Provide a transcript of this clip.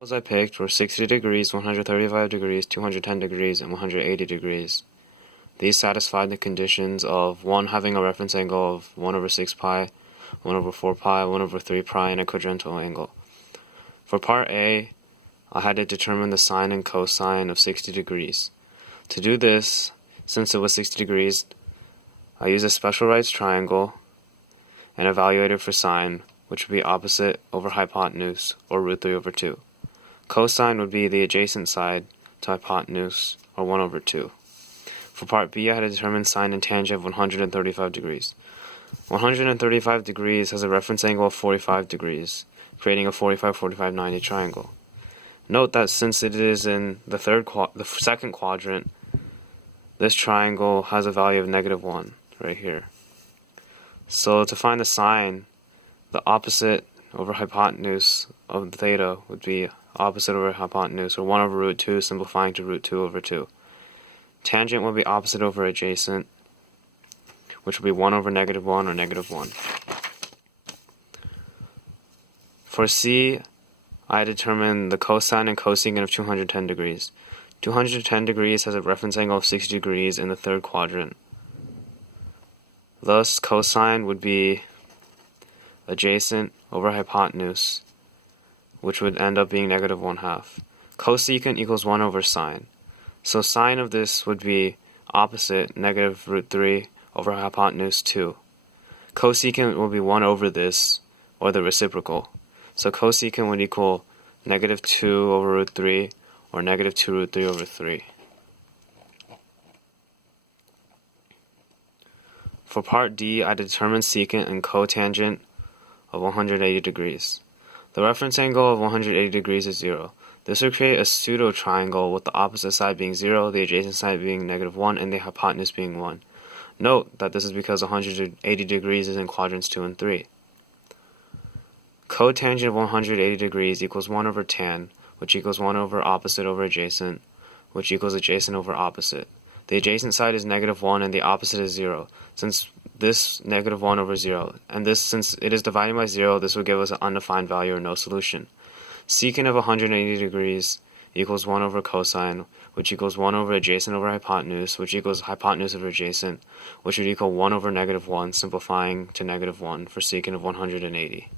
Angles I picked were 60 degrees, 135 degrees, 210 degrees, and 180 degrees. These satisfied the conditions of 1 having a reference angle of 1 over 6 pi, 1 over 4 pi, 1 over 3 pi, and a quadrantal angle. For part A, I had to determine the sine and cosine of 60 degrees. To do this, since it was 60 degrees, I used a special Wright's triangle and evaluated for sine, which would be opposite over hypotenuse, or root 3 over 2. Cosine would be the adjacent side to hypotenuse, or 1 over 2. For part B, I had to determine sine and tangent of 135 degrees. 135 degrees has a reference angle of 45 degrees, creating a 45-45-90 triangle. Note that since it is in the second quadrant, this triangle has a value of -1 right here. So to find the sine, the opposite over hypotenuse of theta would be opposite over hypotenuse, or 1 over root 2, simplifying to root 2 over 2. Tangent will be opposite over adjacent, which will be 1 over -1 or -1. For C, I determined the cosine and cosecant of 210 degrees. 210 degrees has a reference angle of 60 degrees in the third quadrant. Thus, cosine would be adjacent over hypotenuse, which would end up being -1/2. Cosecant equals 1 over sine. So sine of this would be opposite -√3 over hypotenuse 2. Cosecant will be 1 over this, or the reciprocal. So cosecant would equal -2 over root 3, or -2 root 3 over 3. For part D, I determined secant and cotangent of 180 degrees. The reference angle of 180 degrees is 0. This would create a pseudo-triangle with the opposite side being 0, the adjacent side being -1, and the hypotenuse being 1. Note that this is because 180 degrees is in quadrants 2 and 3. Cotangent of 180 degrees equals 1 over tan, which equals 1 over opposite over adjacent, which equals adjacent over opposite. The adjacent side is -1 and the opposite is 0. Since this -1 over 0, and this, since it is dividing by 0, this will give us an undefined value or no solution. Secant of 180 degrees equals 1 over cosine, which equals 1 over adjacent over hypotenuse, which equals hypotenuse over adjacent, which would equal 1 over -1, simplifying to -1 for secant of 180.